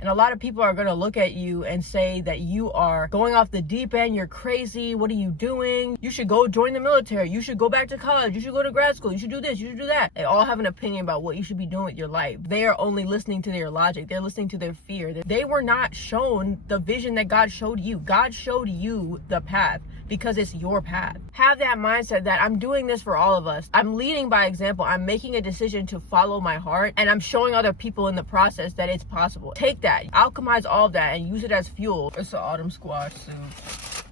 And a lot of people are going to look at you and say that you are going off the deep end, you're crazy, what are you doing? You should go join the military, you should go back to college, you should go to grad school, you should do this, you should do that. They all have an opinion about what you should be doing with your life. They are only listening to their logic. They're listening to their fear. They were not shown the vision that God showed you. God showed you the path because it's your path. Have that mindset that I'm doing this for all of us. I'm leading by example. I'm making a decision to follow my heart, and I'm showing other people in the process that it's possible. Take that, alchemize all of that, and use it as fuel. It's an autumn squash soup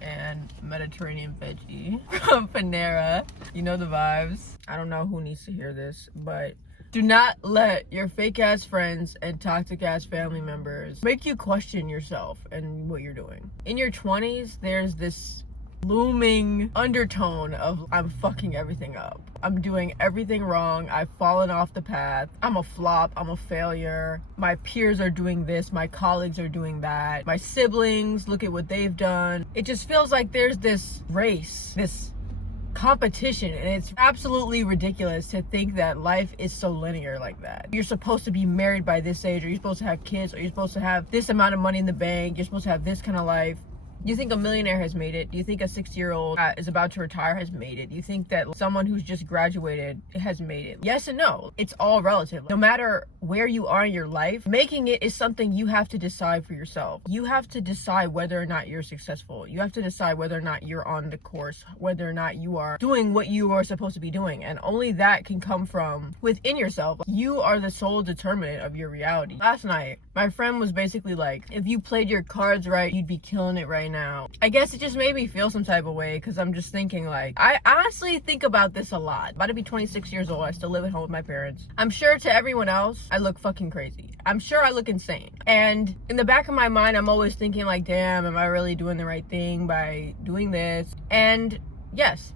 and Mediterranean veggie from Panera. You know the vibes. I don't know who needs to hear this, but do not let your fake ass friends and toxic ass family members make you question yourself and what you're doing. In your 20s, there's this looming undertone of I'm fucking everything up. I'm doing everything wrong. I've fallen off the path. I'm a flop. I'm a failure. My peers are doing this. My colleagues are doing that. My siblings, look at what they've done. It just feels like there's this race, this competition, and it's absolutely ridiculous to think that life is so linear like that. You're supposed to be married by this age, or you're supposed to have kids, or you're supposed to have this amount of money in the bank. You're supposed to have this kind of life. You think a millionaire has made it? Do you think a 60-year-old is about to retire has made it? Do you think that someone who's just graduated has made it? Yes and no. It's all relative. No matter where you are in your life, making it is something you have to decide for yourself. You have to decide whether or not you're successful. You have to decide whether or not you're on the course, whether or not you are doing what you are supposed to be doing. And only that can come from within yourself. You are the sole determinant of your reality. Last night, my friend was basically like, if you played your cards right, you'd be killing it right now. I guess it just made me feel some type of way, because I'm just thinking, like, I honestly think about this a lot. About to be 26 years old. I still live at home with my parents. I'm sure to everyone else, I look fucking crazy. I'm sure I look insane. And in the back of my mind, I'm always thinking like, damn, am I really doing the right thing by doing this? And yes,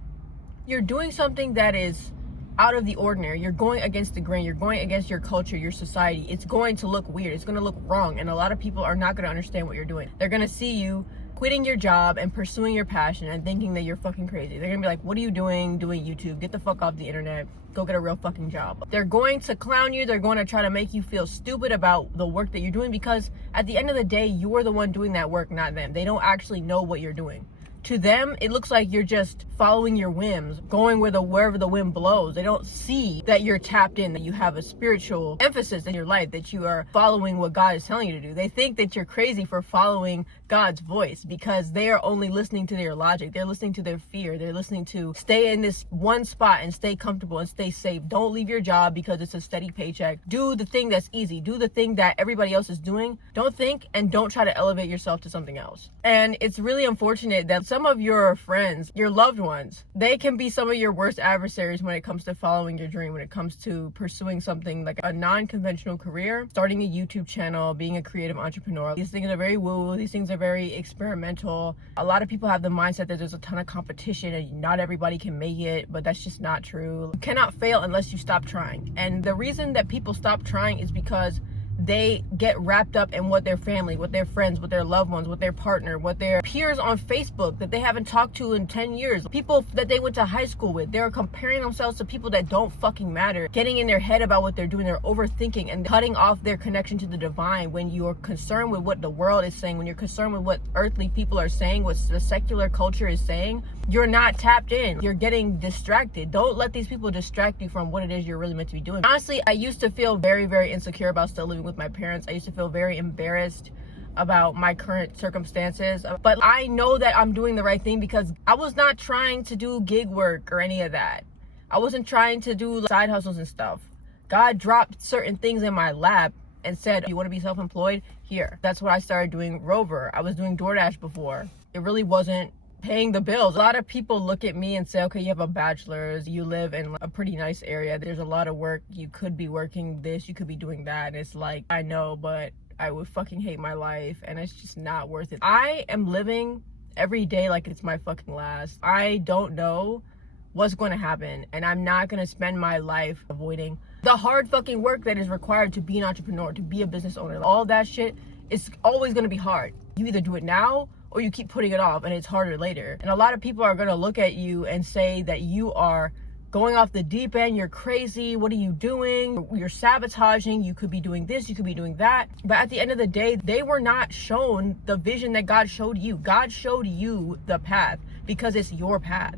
you're doing something that is out of the ordinary. You're going against the grain. You're going against your culture, your society. It's going to look weird. It's going to look wrong. And a lot of people are not going to understand what you're doing. They're going to see you quitting your job and pursuing your passion and thinking that you're fucking crazy. They're gonna be like, what are you doing YouTube? Get the fuck off the internet. Go get a real fucking job. They're going to clown you. They're going to try to make you feel stupid about the work that you're doing, because at the end of the day, you're the one doing that work, not them. They don't actually know what you're doing. To them, it looks like you're just following your whims, going wherever the wind blows. They don't see that you're tapped in, that you have a spiritual emphasis in your life, that you are following what God is telling you to do. They think that you're crazy for following God's voice, because they are only listening to their logic. They're listening to their fear. They're listening to stay in this one spot and stay comfortable and stay safe. Don't leave your job because it's a steady paycheck. Do the thing that's easy. Do the thing that everybody else is doing. Don't think and don't try to elevate yourself to something else. And it's really unfortunate that some of your friends, your loved ones, they can be some of your worst adversaries when it comes to following your dream, when it comes to pursuing something like a non-conventional career, starting a YouTube channel, being a creative entrepreneur. These things are very woo. These things are very experimental. A lot of people have the mindset that there's a ton of competition and not everybody can make it, but that's just not true. You cannot fail unless you stop trying. And the reason that people stop trying is because they get wrapped up in what their family, what their friends, what their loved ones, what their partner, what their peers on Facebook that they haven't talked to in 10 years, people that they went to high school with. They're comparing themselves to people that don't fucking matter, getting in their head about what they're doing. They're overthinking and cutting off their connection to the divine. When you're concerned with what the world is saying, when you're concerned with what earthly people are saying, what the secular culture is saying, you're not tapped in. You're getting distracted. Don't let these people distract you from what it is you're really meant to be doing. Honestly, I used to feel very, very insecure about still living with my parents. I used to feel very embarrassed about my current circumstances, but I know that I'm doing the right thing, because I was not trying to do gig work or any of that. I wasn't trying to do side hustles and stuff. God dropped certain things in my lap and said, you want to be self-employed? Here. That's what I started doing. Rover. I was doing DoorDash before. It really wasn't paying the bills. A lot of people look at me and say, okay, you have a bachelor's, you live in a pretty nice area, there's a lot of work, you could be working this, you could be doing that. And it's like, I know, but I would fucking hate my life, and it's just not worth it. I am living every day like it's my fucking last. I don't know what's going to happen, and I'm not going to spend my life avoiding the hard fucking work that is required to be an entrepreneur, to be a business owner. All that shit is always going to be hard. You either do it now or you keep putting it off, and it's harder later. And a lot of people are going to look at you and say that you are going off the deep end. You're crazy. What are you doing? You're sabotaging. You could be doing this. You could be doing that. But at the end of the day, they were not shown the vision that God showed you. God showed you the path because it's your path.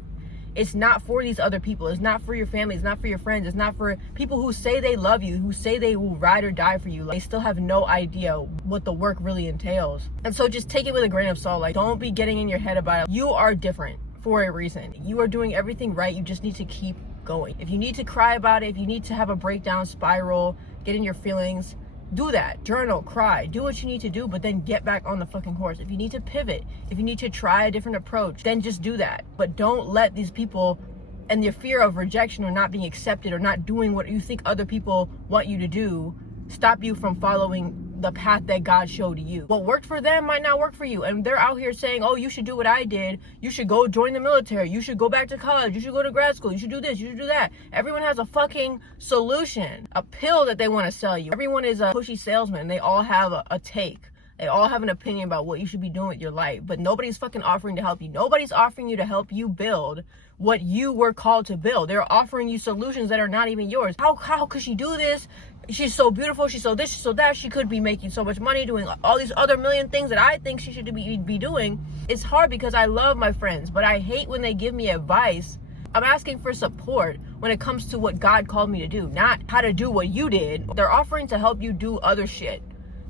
It's not for these other people. It's not for your family. It's not for your friends. It's not for people who say they love you, who say they will ride or die for you. Like, they still have no idea what the work really entails. And so just take it with a grain of salt. Like, don't be getting in your head about it. You are different for a reason. You are doing everything right. You just need to keep going. If you need to cry about it, if you need to have a breakdown, spiral, get in your feelings, do that. Journal, cry, do what you need to do, but then get back on the fucking horse. If you need to pivot, if you need to try a different approach, then just do that. But don't let these people and the fear of rejection or not being accepted or not doing what you think other people want you to do stop you from following the path that God showed you. What worked for them might not work for you. And they're out here saying, oh, you should do what I did. You should go join the military. You should go back to college. You should go to grad school. You should do this. You should do that. Everyone has a fucking solution, a pill that they want to sell you. Everyone is a pushy salesman. They all have a take. They all have an opinion about what you should be doing with your life, but nobody's fucking offering to help you. Nobody's offering you to help you build what you were called to build. They're offering you solutions that are not even yours. How could she do this? She's so beautiful. She's so this, she's so that. She could be making so much money doing all these other million things that I think she should be doing. It's hard because I love my friends, but I hate when they give me advice. I'm asking for support when it comes to what God called me to do, not how to do what you did. They're offering to help you do other shit.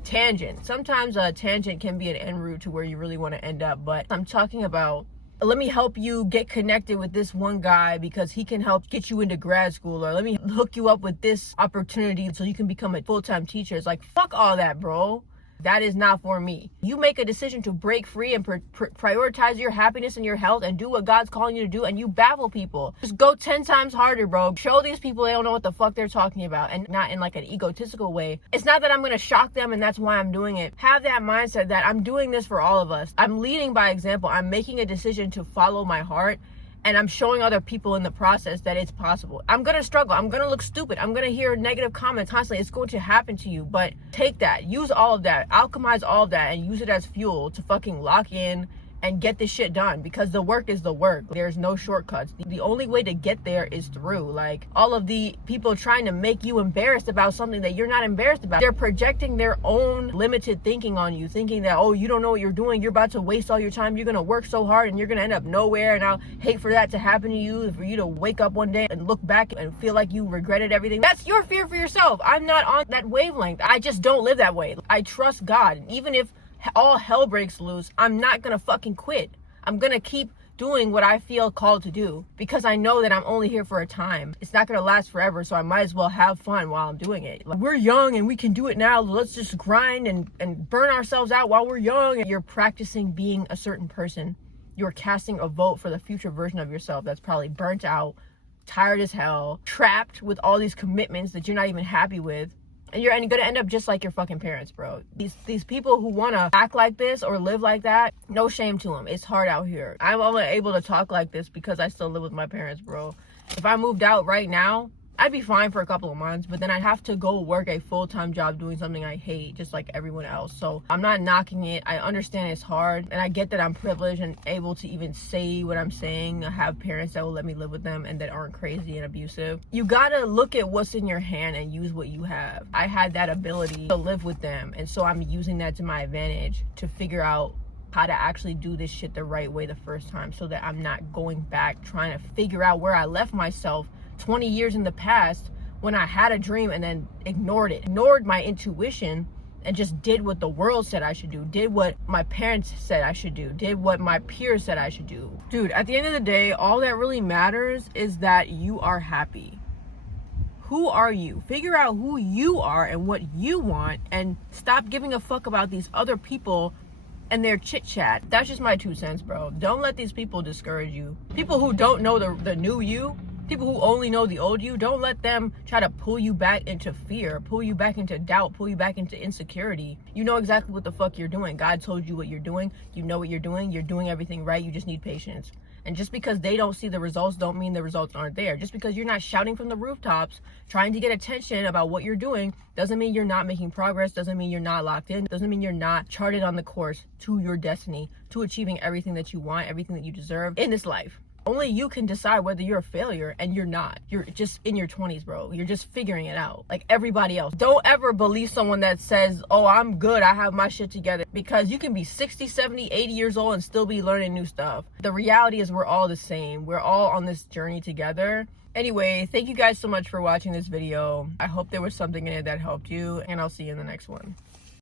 Tangent. Sometimes a tangent can be an end route to where you really want to end up, but I'm talking about, let me help you get connected with this one guy because he can help get you into grad school, or let me hook you up with this opportunity so you can become a full-time teacher. It's like, fuck all that, bro. That is not for me. You make a decision to break free and prioritize your happiness and your health and do what God's calling you to do, and you baffle people. Just go 10 times harder, bro. Show these people they don't know what the fuck they're talking about, and not in like an egotistical way. It's not that I'm gonna shock them and that's why I'm doing it. Have that mindset that I'm doing this for all of us. I'm leading by example. I'm making a decision to follow my heart, and I'm showing other people in the process that it's possible. I'm gonna struggle. I'm gonna look stupid. I'm gonna hear negative comments constantly. It's going to happen to you, but take that, use all of that, alchemize all of that, and use it as fuel to fucking lock in and get this shit done, because the work is the work. There's no shortcuts. The only way to get there is through. Like, all of the people trying to make you embarrassed about something that you're not embarrassed about, they're projecting their own limited thinking on you, thinking that, oh, you don't know what you're doing, you're about to waste all your time, you're gonna work so hard and you're gonna end up nowhere, and I'll hate for that to happen to you, for you to wake up one day and look back and feel like you regretted everything. That's your fear for yourself. I'm not on that wavelength. I just don't live that way. I trust God, and even if all hell breaks loose, I'm not gonna fucking quit. I'm gonna keep doing what I feel called to do, because I know that I'm only here for a time. It's not gonna last forever, so I might as well have fun while I'm doing it. Like, we're young and we can do it now. Let's just grind and burn ourselves out while we're young. And you're practicing being a certain person. You're casting a vote for the future version of yourself that's probably burnt out, tired as hell, trapped with all these commitments that you're not even happy with. And you're gonna end up just like your fucking parents, bro. These people who wanna act like this or live like that, no shame to them. It's hard out here. I'm only able to talk like this because I still live with my parents, bro. If I moved out right now, I'd be fine for a couple of months, but then I'd have to go work a full-time job doing something I hate, just like everyone else. So I'm not knocking it. I understand it's hard, and I get that I'm privileged and able to even say what I'm saying. I have parents that will let me live with them and that aren't crazy and abusive. You gotta look at what's in your hand and use what you have. I had that ability to live with them, and so I'm using that to my advantage to figure out how to actually do this shit the right way the first time, so that I'm not going back trying to figure out where I left myself 20 years in the past when I had a dream and then ignored my intuition and just did what the world said I should do, did what my parents said I should do, did what my peers said I should do. Dude, at the end of the day, all that really matters is that you are happy. Who are you? Figure out who you are and what you want, and stop giving a fuck about these other people and their chit chat. That's just my 2 cents, bro. Don't let these people discourage you. People who don't know the new you, people who only know the old you, don't let them try to pull you back into fear, pull you back into doubt, pull you back into insecurity. You know exactly what the fuck you're doing. God told you what you're doing. You know what you're doing everything right. You just need patience. And just because they don't see the results don't mean the results aren't there. Just because you're not shouting from the rooftops trying to get attention about what you're doing doesn't mean you're not making progress, doesn't mean you're not locked in, doesn't mean you're not charted on the course to your destiny, to achieving everything that you want, everything that you deserve in this life. Only you can decide whether you're a failure, and you're not. You're just in your 20s, bro. You're just figuring it out like everybody else. Don't ever believe someone that says, oh, I'm good, I have my shit together, because you can be 60, 70, 80 years old and still be learning new stuff. The reality is we're all the same. We're all on this journey together. Anyway, thank you guys so much for watching this video. I hope there was something in it that helped you, and I'll see you in the next one.